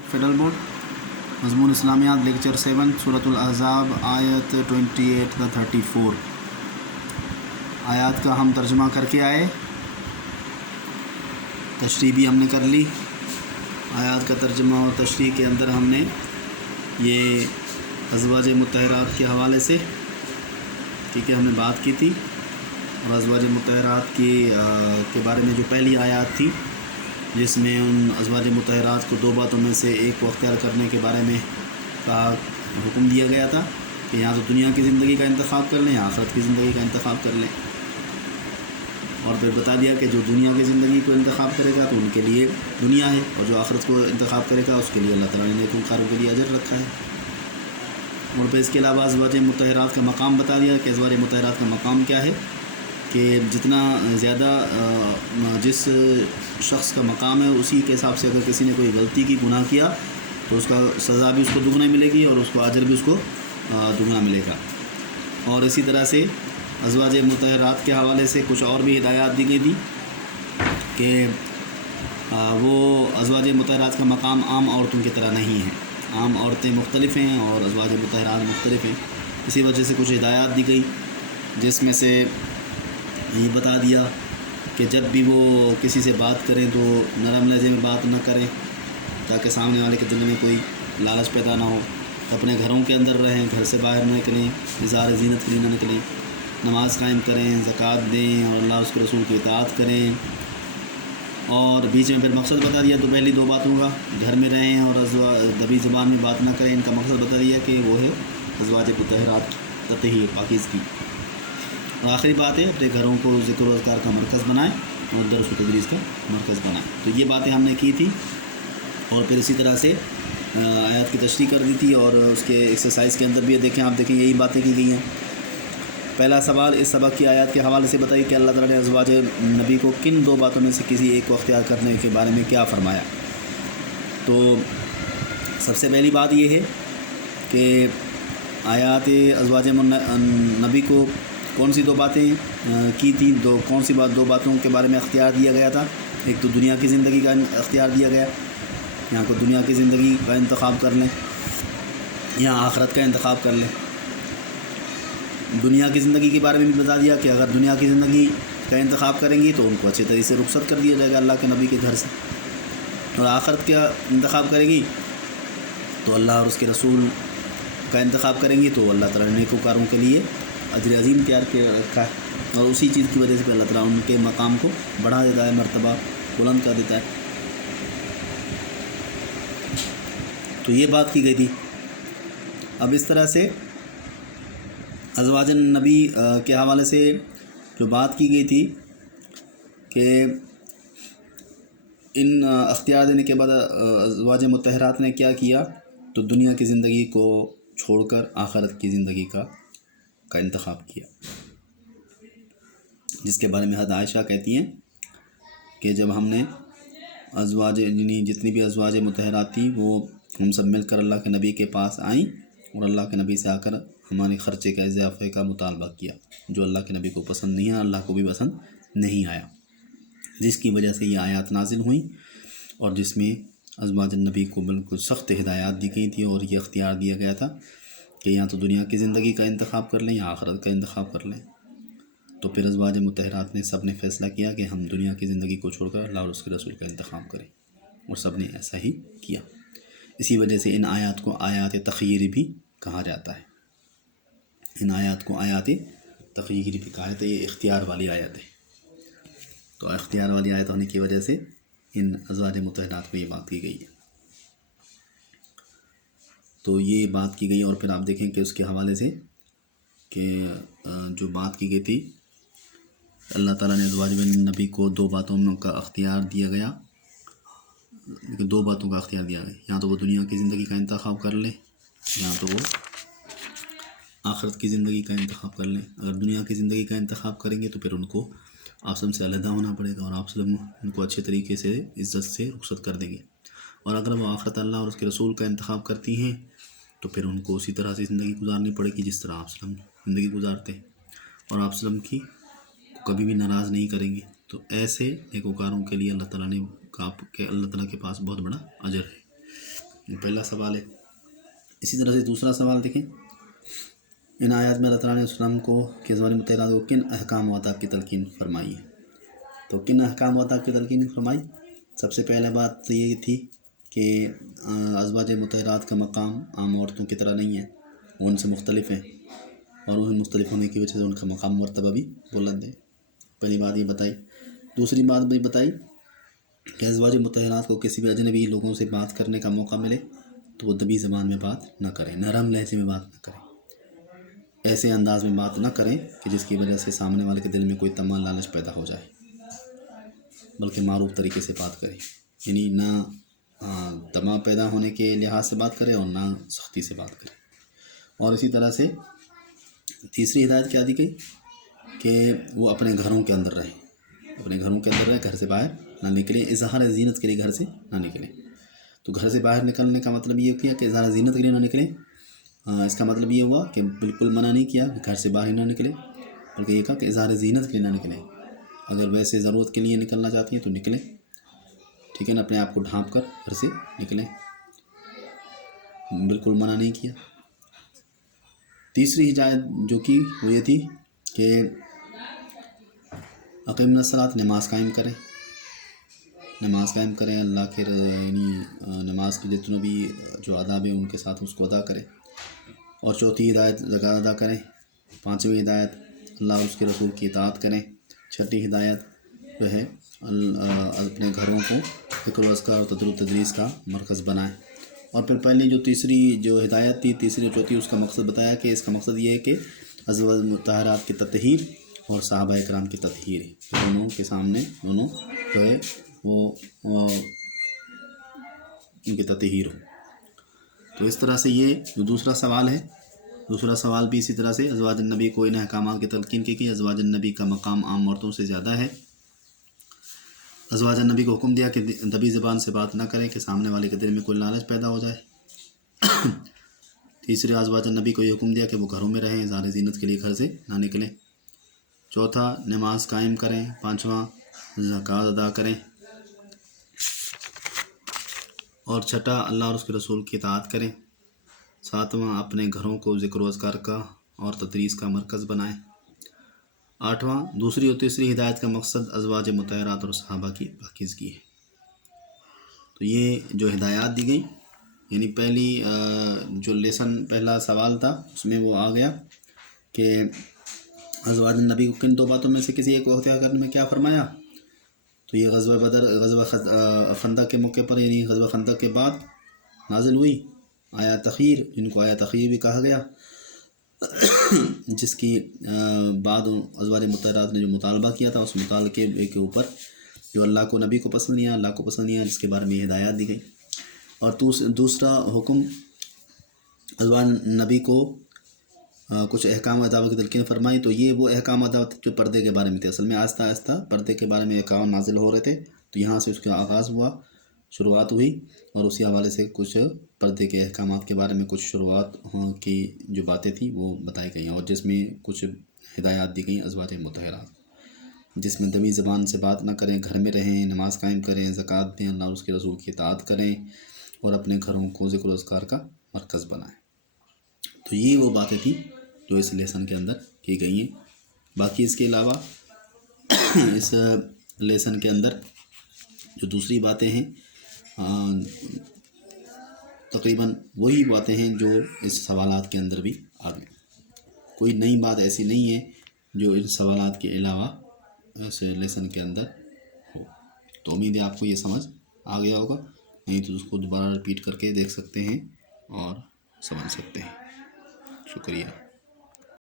Federal board मजमून इस्लामियात lecture 7 सूरतुल अहज़ाब आयत 28 का 34 आयत का हम तर्जुमा करके आए, तशरीह भी हमने कर ली। आयत का तर्जुमा और तशरीह के अंदर हमने ये अज़वाज मुत्तहरात के हवाले से ठीक है हमने बात की थी, और अज़वाज मुत्तहरात के बारे में जो पहली आयत थी जिसमें उन अज़वाज मुत्तहरात को दो बातों में से एक को अख्तियार करने के बारे में का हुक्म दिया गया था कि यहाँ तो दुनिया की ज़िंदगी का इंतखाब कर लें या आखिरत की ज़िंदगी का इंतखाब कर लें, और फिर बता दिया कि जो दुनिया की ज़िंदगी को इंतखाब करेगा तो उनके लिए दुनिया है, और जो आखिरत को इंतखाब करेगा उसके लिए अल्लाह ताला ने नेककारों के लिए अजर रखा है। और फिर इसके अलावा अज़वाज मुत्तहरात का मकाम बता दिया कि अज़वाज मुत्तहरात का मकाम क्या है, कि जितना ज़्यादा जिस शख्स का मकाम है उसी के हिसाब से अगर किसी ने कोई गलती की गुनाह किया तो उसका सज़ा भी उसको दुगना मिलेगी और उसको अजर भी उसको दुगना मिलेगा। और इसी तरह से अज़वाज मुत्तहरात के हवाले से कुछ और भी हिदायत दी गई थी कि वो अज़वाज मुत्तहरात का मकाम आम औरतों की तरह नहीं है, आम औरतें मुख्तलिफ़ हैं और अज़वाज मुत्तहरात मुख्तलिफ़ हैं। इसी वजह से कुछ हिदायत दी गई जिसमें से ये बता दिया कि जब भी वो किसी से बात करें तो नरम लहजे में बात न करें ताकि सामने वाले के दिल में कोई लालच पैदा ना हो, अपने घरों के अंदर रहें, घर से बाहर न निकलें, इज़हार ज़ीनत के लिए न निकलें, नमाज कायम करें, ज़कात दें और अल्लाह उसके रसूल की इताअत करें। और बीच में फिर मकसद बता दिया तो पहली दो बातों का, घर में रहें और दबी ज़बान में बात ना करें, इनका मकसद बता दिया कि वो है अज़वाज मुत्तहरात ततही पाकीज़गी। और आखिरी बात है अपने घरों को ज़िक्र व अज़कार का मरकज़ बनाएं और दर्स व तदरीस का मरकज़ बनाएं। तो ये बातें हमने की थी, और फिर इसी तरह से आयत की तशरीह कर दी थी, और उसके एक्सरसाइज के अंदर भी देखें आप देखें यही बातें की गई हैं। पहला सवाल इस सबक की आयत के हवाले से बताइए कि अल्लाह ताला ने अज़वाज नबी को किन दो बातों में से किसी एक को अख्तियार करने के बारे में क्या फ़रमाया। तो सबसे पहली बात ये है कि आयत अज़वाज नबी को कौन सी दो बातें की थी, कौन सी दो बातों के बारे में अख्तियार दिया गया था। एक तो दुनिया की ज़िंदगी का अख्तियार दिया गया, यहाँ को दुनिया की ज़िंदगी का इंतखाब कर लें या आखिरत का इंतखाब कर लें। दुनिया की ज़िंदगी के बारे में भी बता दिया कि अगर दुनिया की ज़िंदगी का इंतखाब करेंगी तो उनको अच्छे तरीके से रुखसत कर दिया जाएगा अल्लाह के नबी के घर से, और आखिरत का इंतखाब करेगी तो अल्लाह और उसके रसूल का इंतखाब करेंगी तो अल्लाह ताला ने नेककारों के लिए अजर अज़ीम तैयार किया रखा है, और उसी चीज़ की वजह से अल्लाह ताला उनके मकाम को बढ़ा देता है, मर्तबा बुलंद कर देता है। तो ये बात की गई थी। अब इस तरह से अज़वाज नबी के हवाले से जो बात की गई थी कि इन अख्तियार देने के बाद अज़वाज मुत्तहरात ने क्या किया, तो दुनिया की ज़िंदगी को छोड़कर आखिरत की ज़िंदगी का इंतखाब किया, जिसके बारे में हज़रत आयशा कहती हैं कि जब हमने अज़वाज जितनी भी अज़वाज मुत्तहरात थी वो हम सब मिलकर अल्लाह के नबी के पास आईं और अल्लाह के नबी से आकर हमारे ख़र्चे का इजाफ़े का मुतालबा किया, जो अल्लाह के नबी को पसंद नहीं आया, अल्लाह को भी पसंद नहीं आया, जिसकी वजह से ये आयत नाजिल हुई और जिसमें अज़वाज नबी को बिल्कुल सख्त हिदायत दी गई थी और ये अख्तियार दिया गया था कि या तो दुनिया की ज़िंदगी का इंतखाब कर लें या आखिरत का इंतखाब कर लें। तो फिर अज़वाज मुत्तहरात ने सब ने फ़ैसला किया कि हम दुनिया की ज़िंदगी को छोड़कर अल्लाह और उसके रसूल का इंतखाब करें, और सब ने ऐसा ही किया। इसी वजह से इन आयत को आयात तख़यीर भी कहा जाता है। इन आयत को आयत तख़यीर भी कहा जाता है, ये इख्तियार वाली आयत है। तो इख्तियार वाली आयत होने की वजह से इन अज़वाज मुत्तहरात को ये बात की गई है। तो ये बात की गई, और फिर आप देखें कि उसके हवाले से कि जो बात की गई थी अल्लाह ताला ने अज़वाज नबी को दो बातों का अख्तियार दिया गया, दो बातों का अख्तियार दिया गया, या तो वो दुनिया की ज़िंदगी का इंतखाब कर लें या तो वो आखिरत की ज़िंदगी का इंतखाब कर लें। अगर दुनिया की ज़िंदगी का इंतखाब करेंगे तो फिर उनको आपस से अलहदा होना पड़ेगा और आप उनको अच्छे तरीके से इज़्ज़त से रुखसत कर देंगे, और अगर वो आखिरत अल्लाह और उसके रसूल का इंतखाब करती हैं तो फिर उनको उसी तरह से ज़िंदगी गुजारनी पड़ेगी जिस तरह आप ज़िंदगी गुजारते हैं, और आप की कभी भी नाराज़ नहीं करेंगे। तो ऐसे नेकोकारों के लिए अल्लाह ताला के पास बहुत बड़ा अजर है। پہلا سوال ہے۔ اسی طرح سے دوسرا سوال دیکھیں، ان آیات میں اللہ تعالیٰ نے اسلام کو کہ ازواج مطہرات کو کن احکام و آداب کی تلقین فرمائی ہے؟ تو کن احکام و آداب کی تلقین فرمائی؟ سب سے پہلے بات تو یہ تھی کہ ازواج مطہرات کا مقام عام عورتوں کی طرح نہیں ہے، وہ ان سے مختلف ہیں، اور ان مختلف ہونے کی وجہ سے ان کا مقام مرتبہ بھی بلند ہے۔ پہلی بات یہ بتائی۔ دوسری بات بھی بتائی کہ ازواج مطہرات کو کسی بھی اجنبی لوگوں سے بات کرنے کا موقع ملے تو وہ دبی زبان میں بات نہ کریں، نرم لہجے میں بات نہ کریں، ایسے انداز میں بات نہ کریں کہ جس کی وجہ سے سامنے والے کے دل میں کوئی طمع لالچ پیدا ہو جائے، بلکہ معروف طریقے سے بات کریں، یعنی نہ طمع پیدا ہونے کے لحاظ سے بات کریں اور نہ سختی سے بات کریں۔ اور اسی طرح سے تیسری ہدایت کیا دی گئی کہ وہ اپنے گھروں کے اندر رہیں، اپنے گھروں کے اندر رہیں، گھر سے باہر نہ نکلیں، اظہار زینت کے لیے گھر سے نہ نکلیں۔ تو گھر سے باہر نکلنے کا مطلب یہ کیا کہ اظہار زینت کے لیے نہ نکلیں، اس کا مطلب یہ ہوا کہ بالکل منع نہیں کیا کہ گھر سے باہر نہ نکلیں، بلکہ یہ کہا کہ اظہار زینت کے لیے نہ نکلیں، اگر ویسے ضرورت کے لیے نکلنا چاہتی ہیں تو نکلیں، ٹھیک ہے نا، اپنے آپ کو ڈھانپ کر گھر سے نکلیں، بالکل منع نہیں کیا۔ تیسری ہدایت جو کی وہ یہ تھی کہ اقیمنا الصلاۃ، نماز قائم کریں، نماز قائم کریں، اللہ کے یعنی نماز کے جتنے بھی جو آداب ہیں ان کے ساتھ اس کو ادا کریں۔ اور چوتھی ہدایت زکوٰۃ ادا کریں۔ پانچویں ہدایت اللہ اور اس کے رسول کی اطاعت کریں۔ چھٹی ہدایت جو ہے اپنے گھروں کو ذکر و اذکار اور تدریس و تدریس کا مرکز بنائیں۔ اور پھر پہلے جو تیسری جو ہدایت تھی، تیسری اور چوتھی، اس کا مقصد بتایا کہ اس کا مقصد یہ ہے کہ ازواج مطہرات کی تطہیر اور صحابہ کرام کی تطہیر، دونوں کے سامنے دونوں جو ہے وہ ان کی تطہیر ہو۔ تو اس طرح سے یہ جو دوسرا سوال ہے، دوسرا سوال بھی اسی طرح سے ازواج النبی کو ان احکامات کی تلقین کی کہ ازواج النبی کا مقام عام عورتوں سے زیادہ ہے۔ ازواج النبی کو حکم دیا کہ دبی زبان سے بات نہ کریں کہ سامنے والے کے دل میں کوئی لالچ پیدا ہو جائے۔ تیسرے، ازواج النبی کو یہ حکم دیا کہ وہ گھروں میں رہیں، اظہار زینت کے لیے گھر سے نہ نکلیں۔ چوتھا، نماز قائم کریں۔ پانچواں، زکوٰۃ ادا کریں۔ اور چھٹا، اللہ اور اس کے رسول کی اطاعت کریں۔ ساتواں، اپنے گھروں کو ذکر و اذکار کا اور تدریس کا مرکز بنائیں۔ آٹھواں، دوسری اور تیسری ہدایت کا مقصد ازواج مطہرات اور صحابہ کی پاکیزگی ہے۔ تو یہ جو ہدایات دی گئی، یعنی پہلی جو لیسن پہلا سوال تھا اس میں وہ آ گیا کہ ازواج النبی کو کن دو باتوں میں سے کسی ایک کو اختیار کرنے میں کیا فرمایا؟ تو یہ غزوہ بدر، غزوہ خندق کے موقع پر، یعنی غزوہ خندق کے بعد نازل ہوئی آیات تخیر، جن کو آیات تخیر بھی کہا گیا، جس کی بعد ازواج مطہرات نے جو مطالبہ کیا تھا، اس مطالبے کے اوپر جو اللہ کو نبی کو پسند نہیں آیا، اللہ کو پسند نہیں آیا، جس کے بارے میں ہدایات دی گئی۔ اور دوسرا حکم ازواج نبی کو کچھ احکام آداب کی تلقین فرمائی، تو یہ وہ احکام آداب جو پردے کے بارے میں تھے۔ اصل میں آہستہ آہستہ پردے کے بارے میں احکام نازل ہو رہے تھے، تو یہاں سے اس کا آغاز ہوا، شروعات ہوئی، اور اسی حوالے سے کچھ پردے کے احکامات کے بارے میں کچھ شروعات کی جو باتیں تھیں وہ بتائی گئیں، اور جس میں کچھ ہدایات دی گئیں ازواج مطہرات، جس میں دبی زبان سے بات نہ کریں، گھر میں رہیں، نماز قائم کریں، زکوٰۃ دیں، اللہ اور اس کے رسول کی اطاعت کریں، اور اپنے گھروں کو ذکر و اذکار کا مرکز بنائیں۔ تو یہ وہ باتیں تھیں جو اس لیسن کے اندر کی گئی ہیں۔ باقی اس کے علاوہ اس لیسن کے اندر جو دوسری باتیں ہیں، تقریباً وہی باتیں ہیں جو اس سوالات کے اندر بھی آ گئیں۔ کوئی نئی بات ایسی نہیں ہے جو ان سوالات کے علاوہ اس لیسن کے اندر ہو۔ تو امید ہے آپ کو یہ سمجھ آ گیا ہوگا، نہیں تو اس کو دوبارہ رپیٹ کر کے دیکھ سکتے ہیں اور سمجھ سکتے ہیں۔ شکریہ۔